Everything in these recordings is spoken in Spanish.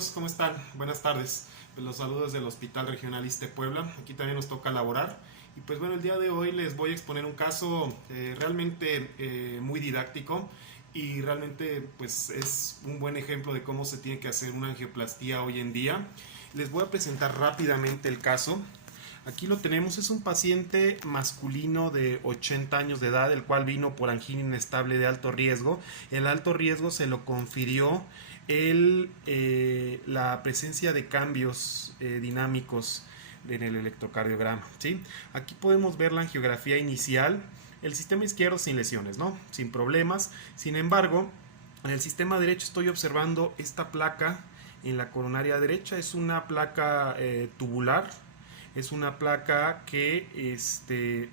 amigos? ¿Cómo están? Buenas tardes. Pues los saludos del Hospital Regional ISSSTE Puebla. Aquí también nos toca laborar. Y pues bueno, el día de hoy les voy a exponer un caso realmente muy didáctico y realmente pues es un buen ejemplo de cómo se tiene que hacer una angioplastía hoy en día. Les voy a presentar rápidamente el caso. Aquí lo tenemos, es un paciente masculino de 80 años de edad, el cual vino por angina inestable de alto riesgo. El alto riesgo se lo confirió la presencia de cambios dinámicos en el electrocardiograma, ¿sí? Aquí podemos ver la angiografía inicial, el sistema izquierdo sin lesiones, ¿no? Sin problemas. Sin embargo, en el sistema derecho estoy observando esta placa en la coronaria derecha. Es una placa tubular. Es una placa que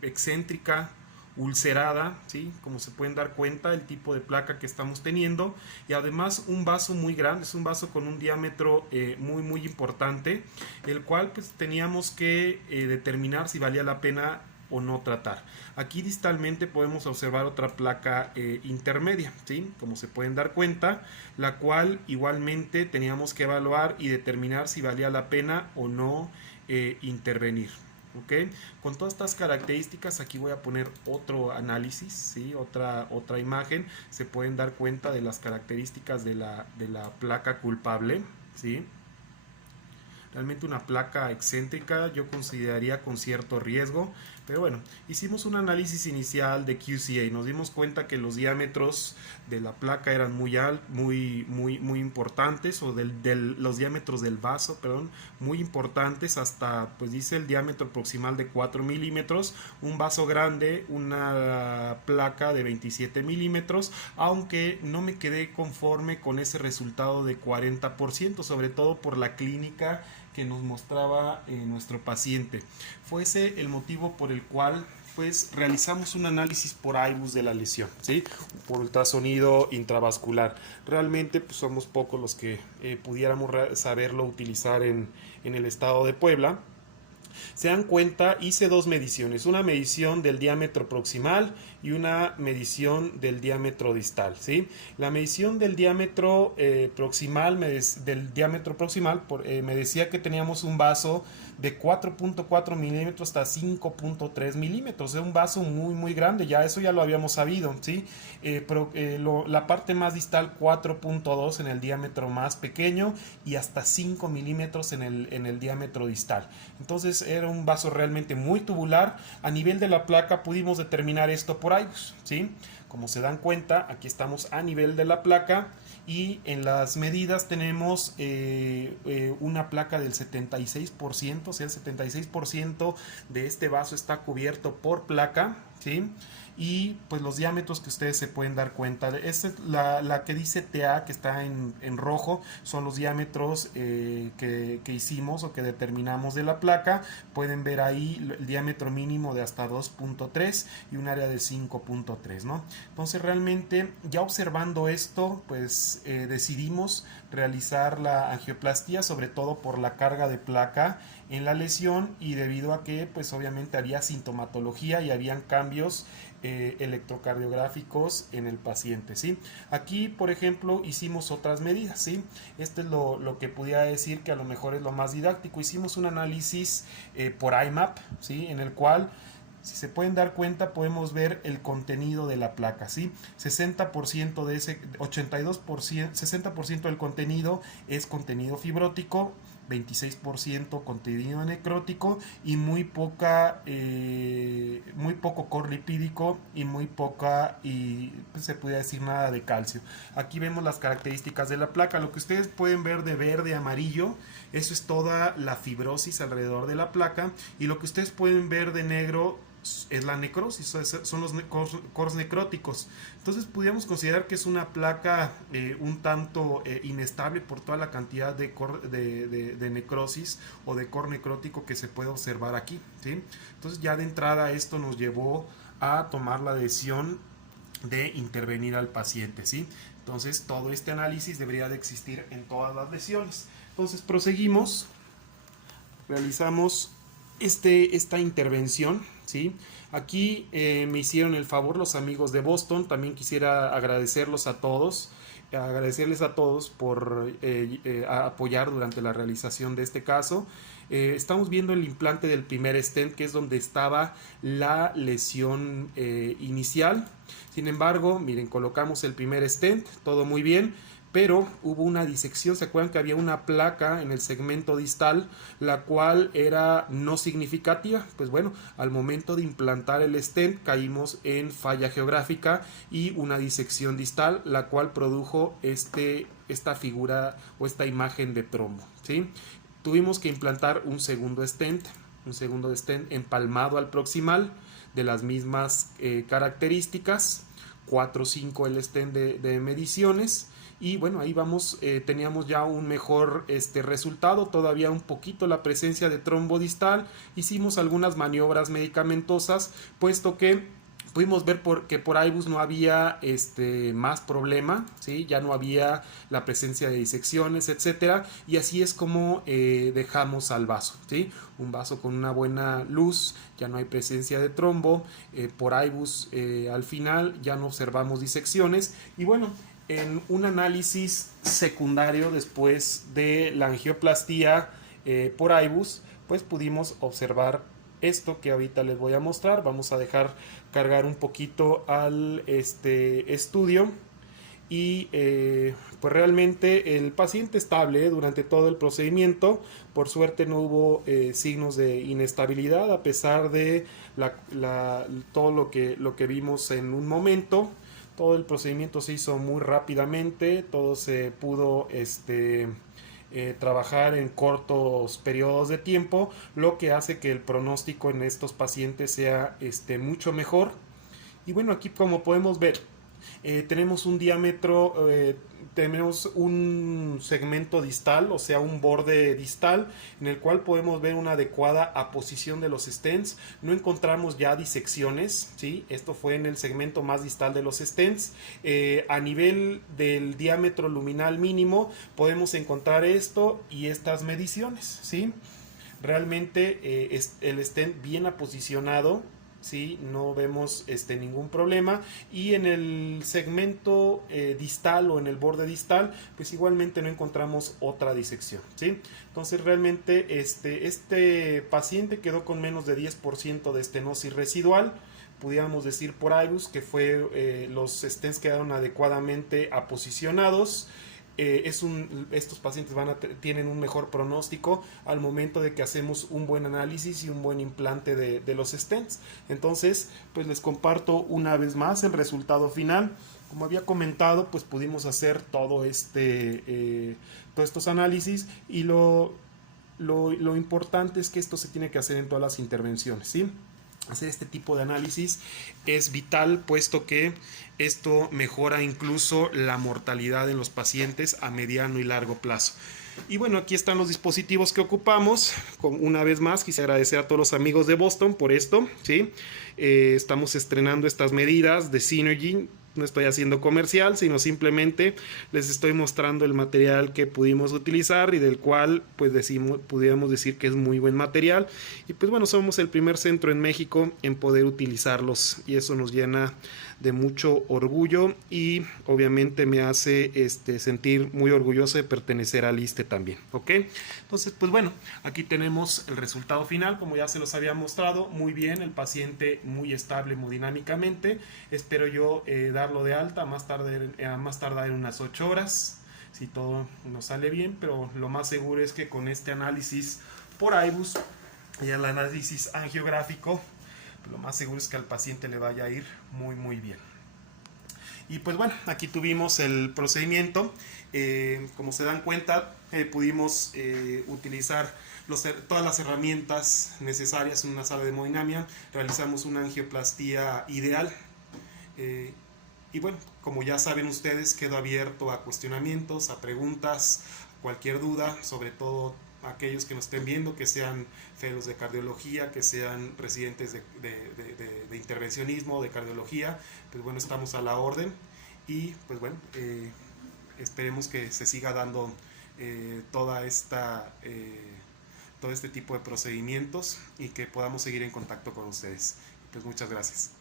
excéntrica, ulcerada, ¿sí? Como se pueden dar cuenta, el tipo de placa que estamos teniendo, y además un vaso muy grande, es un vaso con un diámetro muy importante, el cual pues teníamos que determinar si valía la pena o no tratar. Aquí distalmente podemos observar otra placa intermedia, ¿sí? Como se pueden dar cuenta, la cual igualmente teníamos que evaluar y determinar si valía la pena o no intervenir. ¿Okay? Con todas estas características, aquí voy a poner otro análisis, ¿sí? otra imagen. Se pueden dar cuenta de las características de la placa culpable, ¿sí? Realmente una placa excéntrica yo consideraría con cierto riesgo, pero bueno, hicimos un análisis inicial de QCA y nos dimos cuenta que los diámetros de la placa eran muy importantes, o los diámetros del vaso, perdón, muy importantes, hasta pues dice el diámetro proximal de 4 milímetros, un vaso grande, una placa de 27 milímetros, aunque no me quedé conforme con ese resultado de 40%, sobre todo por la clínica que nos mostraba nuestro paciente. Fue ese el motivo por el cual pues realizamos un análisis por IBUS de la lesión, ¿sí? Por ultrasonido intravascular. Realmente pues somos pocos los que pudiéramos saberlo utilizar en el estado de Puebla. Se dan cuenta, hice dos mediciones, una medición del diámetro proximal y una medición del diámetro distal, ¿sí? La medición del diámetro proximal, me decía que teníamos un vaso de 4.4 milímetros hasta 5.3 milímetros, es un vaso muy grande, eso ya lo habíamos sabido, ¿sí? La parte más distal 4.2 en el diámetro más pequeño y hasta 5 milímetros en el diámetro distal. Entonces era un vaso realmente muy tubular. A nivel de la placa pudimos determinar esto por IBUS, ¿sí? Como se dan cuenta, aquí estamos a nivel de la placa y en las medidas tenemos una placa del 76%, o sea, el 76% de este vaso está cubierto por placa, ¿sí? Y pues los diámetros que ustedes se pueden dar cuenta, esta es la que dice TA, que está en rojo, son los diámetros que hicimos o que determinamos de la placa. Pueden ver ahí el diámetro mínimo de hasta 2.3 y un área de 5.3, ¿no? Entonces realmente ya observando esto pues decidimos realizar la angioplastía, sobre todo por la carga de placa en la lesión y debido a que pues obviamente había sintomatología y habían cambios electrocardiográficos en el paciente, ¿sí? Aquí por ejemplo hicimos otras medidas, ¿sí? Este es lo que pudiera decir que a lo mejor es lo más didáctico. Hicimos un análisis por IMAP, ¿sí? En el cual, si se pueden dar cuenta, podemos ver el contenido de la placa, ¿sí? 60% de ese, 82%, 60% del contenido es contenido fibrótico, 26% contenido necrótico y muy poco core lipídico y pues, se podría decir nada de calcio. Aquí vemos las características de la placa. Lo que ustedes pueden ver de verde a amarillo, eso es toda la fibrosis alrededor de la placa, y lo que ustedes pueden ver de negro es la necrosis, son los cores necróticos. Entonces pudiéramos considerar que es una placa un tanto inestable por toda la cantidad de necrosis o de core necrótico que se puede observar aquí, ¿sí? Entonces ya de entrada esto nos llevó a tomar la decisión de intervenir al paciente, ¿sí? Entonces todo este análisis debería de existir en todas las lesiones. Entonces proseguimos, realizamos esta intervención, ¿sí? Aquí me hicieron el favor los amigos de Boston, también quisiera agradecerlos a todos. agradecerles a todos por apoyar durante la realización de este caso. Estamos viendo el implante del primer stent, que es donde estaba la lesión inicial. Sin embargo, miren, colocamos el primer stent, todo muy bien, pero hubo una disección. ¿Se acuerdan que había una placa en el segmento distal, la cual era no significativa? Pues bueno, al momento de implantar el stent caímos en falla geográfica y una disección distal, la cual produjo esta figura o esta imagen de trombo, ¿sí? Tuvimos que implantar un segundo stent empalmado al proximal, de las mismas características, 4-5 el stent de mediciones. Y bueno, ahí vamos, teníamos ya un mejor resultado, todavía un poquito la presencia de trombo distal. Hicimos algunas maniobras medicamentosas, puesto que pudimos ver que por IBUS no había más problema, ¿sí? Ya no había la presencia de disecciones, etcétera, y así es como dejamos al vaso, ¿sí? Un vaso con una buena luz, ya no hay presencia de trombo, por IBUS al final ya no observamos disecciones, y bueno, en un análisis secundario después de la angioplastía por IBUS, pues pudimos observar esto que ahorita les voy a mostrar. Vamos a dejar cargar un poquito al estudio y pues realmente el paciente estable durante todo el procedimiento. Por suerte no hubo signos de inestabilidad a pesar de todo lo que vimos en un momento. Todo el procedimiento se hizo muy rápidamente, todo se pudo trabajar en cortos periodos de tiempo, lo que hace que el pronóstico en estos pacientes sea mucho mejor. Y bueno, aquí como podemos ver, tenemos un diámetro, tenemos un segmento distal, o sea, un borde distal, en el cual podemos ver una adecuada aposición de los stents. No encontramos ya disecciones, ¿sí? Esto fue en el segmento más distal de los stents. A nivel del diámetro luminal mínimo, podemos encontrar esto y estas mediciones, ¿sí? Realmente el stent bien aposicionado, ¿sí? No vemos ningún problema, y en el segmento distal o en el borde distal pues igualmente no encontramos otra disección, ¿sí? Entonces realmente este paciente quedó con menos de 10% de estenosis residual. Pudiéramos decir por IBUS que los stents quedaron adecuadamente aposicionados. Estos pacientes tienen un mejor pronóstico al momento de que hacemos un buen análisis y un buen implante de los stents. Entonces, pues les comparto una vez más el resultado final. Como había comentado, pues pudimos hacer todos estos análisis, y lo importante es que esto se tiene que hacer en todas las intervenciones, ¿sí? Hacer este tipo de análisis es vital, puesto que esto mejora incluso la mortalidad en los pacientes a mediano y largo plazo. Y bueno, aquí están los dispositivos que ocupamos. Una vez más, quise agradecer a todos los amigos de Boston por esto, ¿sí? Estamos estrenando estas medidas de Synergy. No estoy haciendo comercial, sino simplemente les estoy mostrando el material que pudimos utilizar y del cual pues pudiéramos decir que es muy buen material. Y pues bueno, somos el primer centro en México en poder utilizarlos, y eso nos llena de mucho orgullo, y obviamente me hace sentir muy orgulloso de pertenecer al ISSSTE también, ¿ok? Entonces, pues bueno, aquí tenemos el resultado final, como ya se los había mostrado. Muy bien, el paciente muy estable hemodinámicamente. Espero yo darlo de alta más tardar en unas 8 horas, si todo nos sale bien, pero lo más seguro es que con este análisis por IBUS y el análisis angiográfico, lo más seguro es que al paciente le vaya a ir muy muy bien. Y pues bueno, aquí tuvimos el procedimiento. Como se dan cuenta, pudimos utilizar todas las herramientas necesarias en una sala de hemodinamia. Realizamos una angioplastía ideal. Y bueno, como ya saben ustedes, quedo abierto a cuestionamientos, a preguntas, cualquier duda, sobre todo aquellos que nos estén viendo, que sean fellows de cardiología, que sean residentes de intervencionismo, de cardiología. Pues bueno, estamos a la orden, y pues bueno, esperemos que se siga dando todo este tipo de procedimientos, y que podamos seguir en contacto con ustedes. Pues muchas gracias.